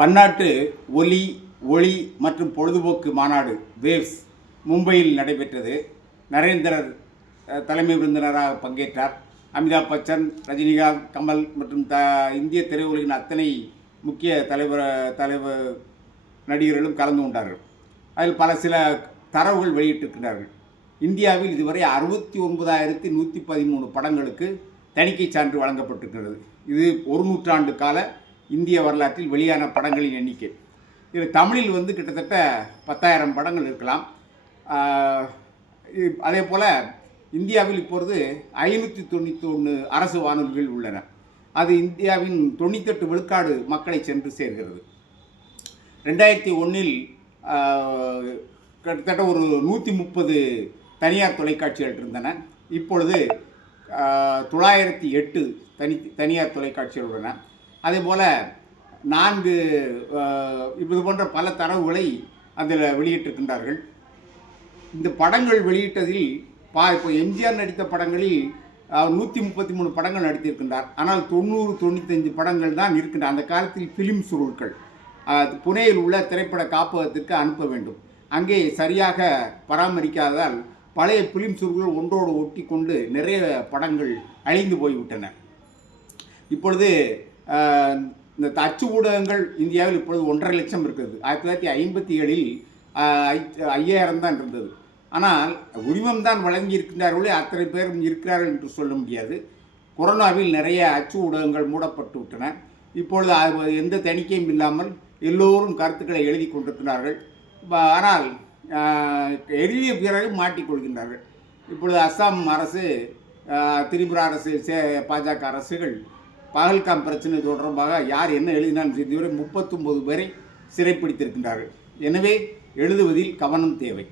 பன்னாட்டு ஒலி ஒளி மற்றும் பொழுதுபோக்கு மாநாடு வேவ்ஸ் மும்பையில் நடைபெற்றது. நரேந்திரர் தலைமை விருந்தினராக பங்கேற்றார். அமிதாப் பச்சன், ரஜினிகாந்த், கமல் மற்றும் இந்திய திரையுலகின் அத்தனை முக்கிய தலைவர் நடிகர்களும் கலந்து கொண்டார்கள். அதில் சில தரவுகள் வெளியிட்டிருக்கிறார்கள். இந்தியாவில் இதுவரை 69,113 படங்களுக்கு தணிக்கை சான்று வழங்கப்பட்டிருக்கிறது. இது ஒரு நூற்றாண்டு கால இந்திய வரலாற்றில் வெளியான படங்களின் எண்ணிக்கை. இதில் தமிழில் கிட்டத்தட்ட 10,000 படங்கள் இருக்கலாம். அதே போல் இந்தியாவில் இப்பொழுது 591 அரசு வானொலிகள் உள்ளன. அது இந்தியாவின் 98 விழுக்காடு மக்களை சென்று சேர்கிறது. 2001 கிட்டத்தட்ட ஒரு 130 தனியார் தொலைக்காட்சிகள் இருந்தன. இப்பொழுது 908 தனியார் தொலைக்காட்சிகள் உள்ளன. அதேபோல் 4 இது போன்ற பல தரவுகளை அதில் வெளியிட்டிருக்கின்றார்கள். இந்த படங்கள் வெளியிட்டதில் இப்போ எம்ஜிஆர் நடித்த படங்களில் 133 படங்கள் நடித்திருக்கின்றார். ஆனால் 90-95 படங்கள் தான் இருக்கின்றன. அந்த காலத்தில் ஃபிலிம் சுருள்கள் புனேயில் உள்ள திரைப்பட காப்பகத்திற்கு அனுப்ப வேண்டும். அங்கே சரியாக பராமரிக்காததால் பழைய ஃபிலிம் சுருள்கள் ஒன்றோடு ஒட்டி கொண்டு நிறைய படங்கள் அழிந்து போய்விட்டன. இப்பொழுது இந்த அச்சு ஊடகங்கள் இந்தியாவில் இப்பொழுது 1.5 லட்சம் இருக்கிறது. 1957 5,000 தான் இருந்தது. ஆனால் உரிமம் தான் வழங்கி இருக்கின்றார்களே, அத்தனை பேரும் இருக்கிறார்கள் என்று சொல்ல முடியாது. கொரோனாவில் நிறைய அச்சு ஊடகங்கள் மூடப்பட்டு விட்டன. இப்பொழுது எந்த தணிக்கையும் இல்லாமல் எல்லோரும் கருத்துக்களை எழுதி கொண்டிருக்கிறார்கள். ஆனால் எழுதிய பிறகு மாட்டிக்கொள்கின்றார்கள். இப்பொழுது அஸ்ஸாம் அரசு, திரிபுரா அரசு, பாஜக அரசுகள் பகல்காம் பிரச்சனை தொடர்பாக யார் என்ன எழுதினாலும் இதுவரை 39 பேரை சிறைப்பிடித்திருக்கின்றார்கள். எனவே எழுதுவதில் கவனம் தேவை.